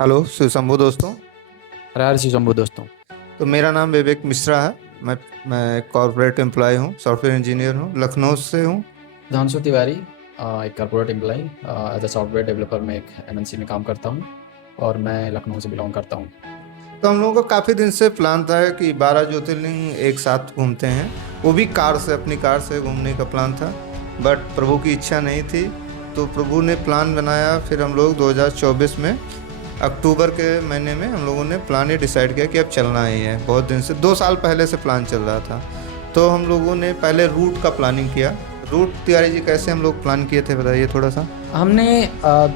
Hello सुशंभु दोस्तों। हर सी शंभू दोस्तों। तो मेरा नाम विवेक मिश्रा है। मैं कॉर्पोरेट एम्प्लॉय हूँ, सॉफ्टवेयर इंजीनियर हूँ, लखनऊ से हूँ। धांशु तिवारी, एक corporate employee as a software developer में एक एमएनसी में काम करता हूँ और मैं लखनऊ से बिलोंग करता हूँ। तो हम लोगों का काफ़ी दिन से प्लान था कि 12 ज्योतिर्लिंग एक साथ घूमते हैं, वो भी कार से, अपनी कार से घूमने का प्लान था। बट प्रभु की इच्छा नहीं थी, तो प्रभु ने प्लान बनाया। फिर हम लोग 2024 में अक्टूबर के महीने में हम लोगों ने प्लान ये डिसाइड किया कि अब चलना ही है। बहुत दिन से, 2 साल पहले से प्लान चल रहा था। तो हम लोगों ने पहले रूट का प्लानिंग किया। रूट तिवारी जी, कैसे हम लोग प्लान किए थे बताइए थोड़ा सा। हमने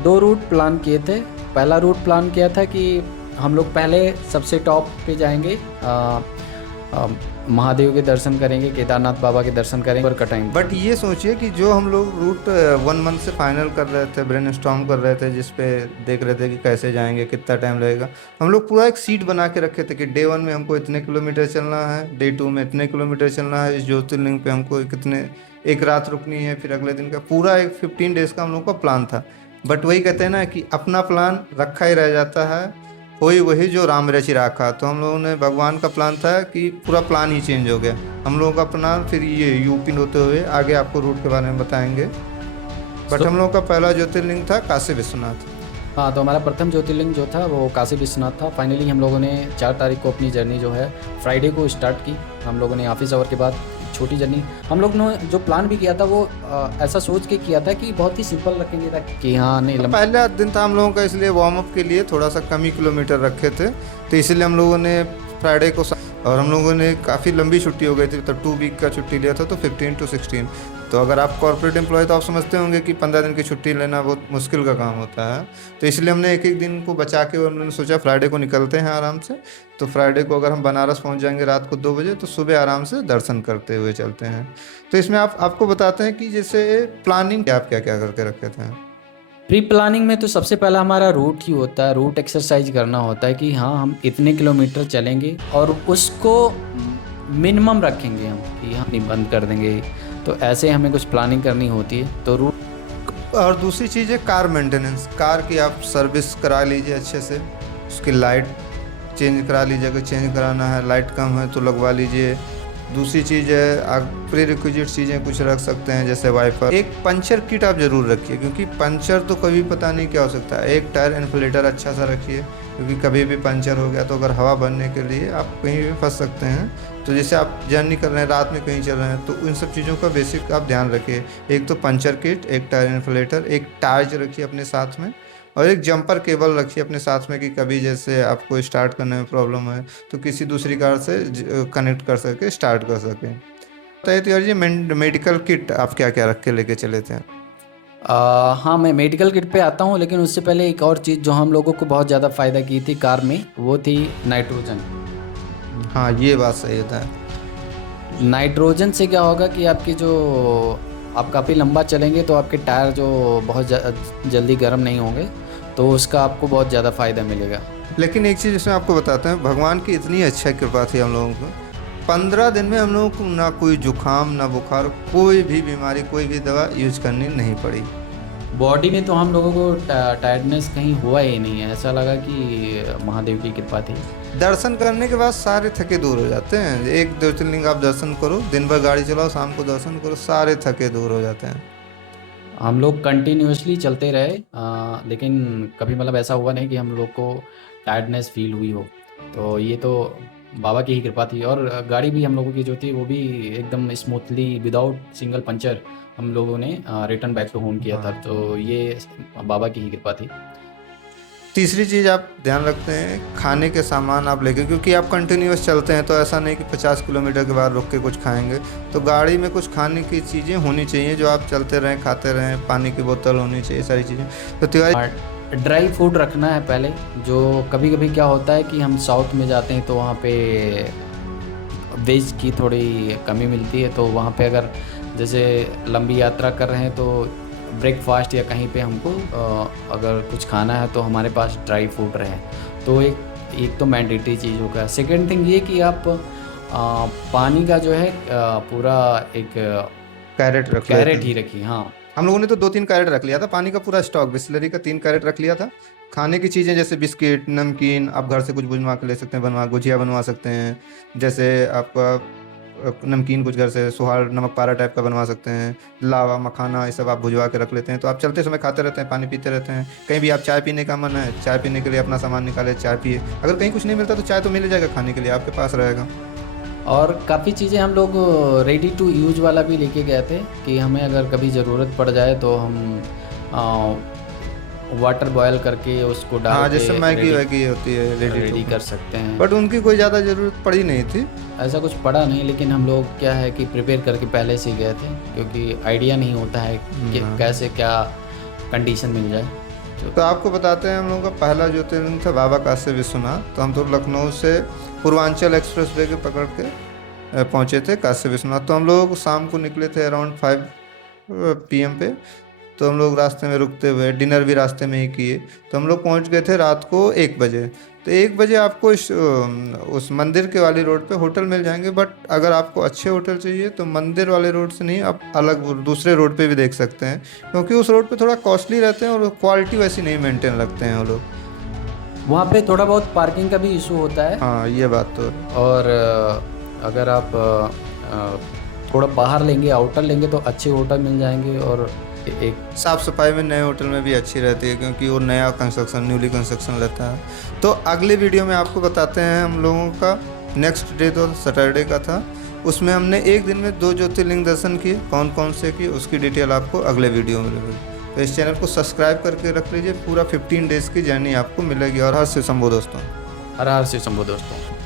दो रूट प्लान किए थे। पहला रूट प्लान किया था कि हम लोग पहले सबसे टॉप पे जाएंगे, अ, महादेव के दर्शन करेंगे, केदारनाथ बाबा के दर्शन करेंगे और कटाएंगे। बट ये सोचिए कि जो हम लोग रूट 1 मंथ से फाइनल कर रहे थे, ब्रेनस्टॉर्म कर रहे थे, जिस पे देख रहे थे कि कैसे जाएंगे, कितना टाइम लगेगा। हम लोग पूरा एक सीट बना के रखे थे कि डे 1 में हमको इतने किलोमीटर चलना है, डे 2 में इतने किलोमीटर चलना है, इस ज्योतिर्लिंग पे हमको कितने, एक रात रुकनी है, फिर अगले दिन का पूरा एक 15 डेज का हम लोग का प्लान था। बट वही कहते हैं ना कि अपना प्लान रखा ही रह जाता है, वही वही जो राम रचि राखा। तो हम लोगों ने, भगवान का प्लान था कि पूरा प्लान ही चेंज हो गया। हम लोगों का प्लान फिर ये यूपी होते हुए आगे आपको रूट के बारे में बताएंगे। बट सो हम लोगों का पहला ज्योतिर्लिंग था काशी विश्वनाथ। हाँ, तो हमारा प्रथम ज्योतिर्लिंग जो था वो काशी विश्वनाथ था। फाइनली हम लोगों ने 4 तारीख को अपनी जर्नी जो है फ्राइडे को स्टार्ट की। हम लोगों ने ऑफिस आवर के बाद छोटी जर्नी, हम लोग ने जो प्लान भी किया था वो ऐसा सोच के किया था कि बहुत ही सिंपल रखेंगे ताकि कि हाँ नहीं तो लंबा। पहला दिन था हम लोगों का, इसलिए वार्म अप के लिए थोड़ा सा कम ही किलोमीटर रखे थे। तो इसलिए हम लोगों ने फ्राइडे को, और हम लोगों ने काफ़ी लंबी छुट्टी हो गई थी, तब 2 वीक का छुट्टी लिया था, तो 15 to 16। तो अगर आप कॉर्पोरेट एम्प्लॉय तो आप समझते होंगे कि 15 दिन की छुट्टी लेना बहुत मुश्किल का काम होता है। तो इसलिए हमने एक एक दिन को बचा के, और हमने सोचा फ्राइडे को निकलते हैं आराम से। तो फ्राइडे को अगर हम बनारस पहुंच जाएंगे रात को 2 बजे, तो सुबह आराम से दर्शन करते हुए चलते हैं। तो इसमें आपको बताते हैं कि जैसे प्लानिंग आप क्या क्या करके रखे थे। प्री प्लानिंग में तो सबसे पहला हमारा रूट ही होता है, रूट एक्सरसाइज करना होता है कि हाँ हम इतने किलोमीटर चलेंगे और उसको मिनिमम रखेंगे हम कि हम नहीं बंद कर देंगे। तो ऐसे हमें कुछ प्लानिंग करनी होती है तो रूट। और दूसरी चीज़ है कार मेंटेनेंस। कार की आप सर्विस करा लीजिए अच्छे से, उसकी लाइट चेंज करा लीजिए, अगर चेंज कराना है, लाइट कम है तो लगवा लीजिए। दूसरी चीज़ है, आप प्री रिक्विजिट चीज़ें कुछ रख सकते हैं, जैसे वाइपर। एक पंचर किट आप ज़रूर रखिए, क्योंकि पंचर तो कभी पता नहीं क्या हो सकता है। एक टायर इन्फ्लेटर अच्छा सा रखिए, क्योंकि कभी भी पंचर हो गया तो अगर हवा भरने के लिए आप कहीं भी फंस सकते हैं। तो जैसे आप जर्नी कर रहे हैं, रात में कहीं चल रहे हैं, तो इन सब चीज़ों का बेसिक आप ध्यान रखिए। एक तो पंचर किट, एक टायर इन्फ्लेटर, एक टार्च रखिए अपने साथ में, और एक जंपर केबल रखिए अपने साथ में, कि कभी जैसे आपको स्टार्ट करने में प्रॉब्लम है तो किसी दूसरी कार से कनेक्ट कर सके, स्टार्ट कर सके। तो यार, ये मेडिकल किट आप क्या क्या रख के लेके चले थे। हाँ, मैं मेडिकल किट पे आता हूँ, लेकिन उससे पहले एक और चीज़ जो हम लोगों को बहुत ज़्यादा फ़ायदा की थी कार में, वो थी नाइट्रोजन। हाँ, ये बात सही होता है। नाइट्रोजन से क्या होगा कि आपकी जो, आप काफ़ी लंबा चलेंगे तो आपके टायर जो बहुत जल्दी गर्म नहीं होंगे, तो उसका आपको बहुत ज़्यादा फ़ायदा मिलेगा। लेकिन एक चीज़ इसमें आपको बताते हैं, भगवान की इतनी अच्छा कृपा थी हम लोगों को। 15 दिन में हम लोगों को ना कोई जुकाम, ना बुखार, कोई भी बीमारी, कोई भी दवा यूज करनी नहीं पड़ी। बॉडी में तो हम लोगों को टायर्डनेस कहीं हुआ ही नहीं है, ऐसा लगा कि महादेव की कृपा थी। दर्शन करने के बाद सारे थके दूर हो जाते हैं। एक ज्योतिर्लिंग आप दर्शन करो, दिन भर गाड़ी चलाओ, शाम को दर्शन करो, सारे थके दूर हो जाते हैं। हम लोग कंटिन्यूअसली चलते रहे, लेकिन कभी मतलब ऐसा हुआ नहीं कि हम लोग को टायर्डनेस फील हुई हो। तो ये तो बाबा की ही कृपा थी, और गाड़ी भी हम लोगों की जो थी वो भी एकदम स्मूथली विदाउट सिंगल पंचर हम लोगों ने रिटर्न बैक टू होम किया था। हाँ। तो ये बाबा की ही कृपा थी। तीसरी चीज़ आप ध्यान रखते हैं, खाने के सामान आप लेके, क्योंकि आप कंटिन्यूअस चलते हैं, तो ऐसा नहीं कि 50 किलोमीटर के बाद रुक के कुछ खाएंगे। तो गाड़ी में कुछ खाने की चीज़ें होनी चाहिए, जो आप चलते रहें खाते रहें। पानी की बोतल होनी चाहिए, सारी चीज़ें। तो तिवारी, और ड्राई फूड रखना है पहले। जो कभी कभी क्या होता है कि हम साउथ में जाते हैं तो वहाँ पे वेज की थोड़ी कमी मिलती है, तो वहाँ पे अगर जैसे लंबी यात्रा कर रहे हैं तो ब्रेकफास्ट या कहीं पे हमको अगर कुछ खाना है तो हमारे पास ड्राई फूड रहे। तो एक तो मैंडेटरी चीज़ होगा। सेकेंड थिंग ये कि आप पानी का जो है पूरा एक कैरेट रख लेते कैरेट ही हैं। रखिए। हाँ, हम लोगों ने तो 2-3 कैरेट रख लिया था, पानी का पूरा स्टॉक, बिस्लरी का 3 कैरेट रख लिया था। खाने की चीज़ें जैसे बिस्किट, नमकीन, आप घर से कुछ बनवा के ले सकते हैं, गुजिया बनवा सकते हैं। जैसे आपका नमकीन कुछ घर से सुहार नमक पारा टाइप का बनवा सकते हैं। लावा, मखाना, ये सब आप भुजवा के रख लेते हैं, तो आप चलते समय खाते रहते हैं, पानी पीते रहते हैं। कहीं भी आप चाय पीने का मन है, चाय पीने के लिए अपना सामान निकाले, चाय पिए। अगर कहीं कुछ नहीं मिलता तो चाय तो मिल जाएगा खाने के लिए, आपके पास रहेगा। और काफ़ी चीज़ें हम लोग रेडी टू यूज वाला भी लेके गए थे कि हमें अगर कभी ज़रूरत पड़ जाए तो हम वाटर बॉयल करके उसको डाल हाँ, के जैसे मैगी वैगी होती है रेडी टू, कर सकते हैं। बट उनकी कोई ज़्यादा ज़रूरत पड़ी नहीं थी। ऐसा कुछ पड़ा नहीं, लेकिन हम लोग क्या है कि प्रिपेयर करके पहले से ही गए थे, क्योंकि आइडिया नहीं होता है कि कैसे क्या कंडीशन मिल जाए। तो आपको बताते हैं, हम लोगों का पहला ज्योतिर्लिंग था बाबा काशी विश्वनाथ। तो हम तो लखनऊ से पूर्वांचल एक्सप्रेस वे के पकड़ के पहुँचे थे काशी विश्वनाथ। तो हम लोग शाम को निकले थे अराउंड 5 PM पे। तो हम लोग रास्ते में रुकते हुए डिनर भी रास्ते में ही किए। तो हम लोग पहुंच गए थे रात को 1 बजे। तो 1 बजे आपको उस मंदिर के वाली रोड पे होटल मिल जाएंगे, बट अगर आपको अच्छे होटल चाहिए तो मंदिर वाले रोड से नहीं, आप अलग दूसरे रोड पे भी देख सकते हैं, क्योंकि उस रोड पे थोड़ा कॉस्टली रहते हैं और क्वालिटी वैसी नहीं मेंटेन रखते हैं वो लोग। वहाँ पे थोड़ा बहुत पार्किंग का भी इशू होता है। हाँ, ये बात तो। और अगर आप थोड़ा बाहर लेंगे, आउटर लेंगे, तो अच्छे होटल मिल जाएंगे। और एक साफ़ सफाई में नए होटल में भी अच्छी रहती है, क्योंकि वो नया कंस्ट्रक्शन, न्यूली कंस्ट्रक्शन रहता है। तो अगले वीडियो में आपको बताते हैं हम लोगों का नेक्स्ट डे तो सैटरडे का था, उसमें हमने एक दिन में 2 ज्योतिर्लिंग दर्शन किए। कौन कौन से किए उसकी डिटेल आपको अगले वीडियो में मिलेगी। तो इस चैनल को सब्सक्राइब करके रख लीजिए, पूरा 15 डेज़ की जर्नी आपको मिलेगी। और हर से शंभो दोस्तों। हर हर से शंभो दोस्तों।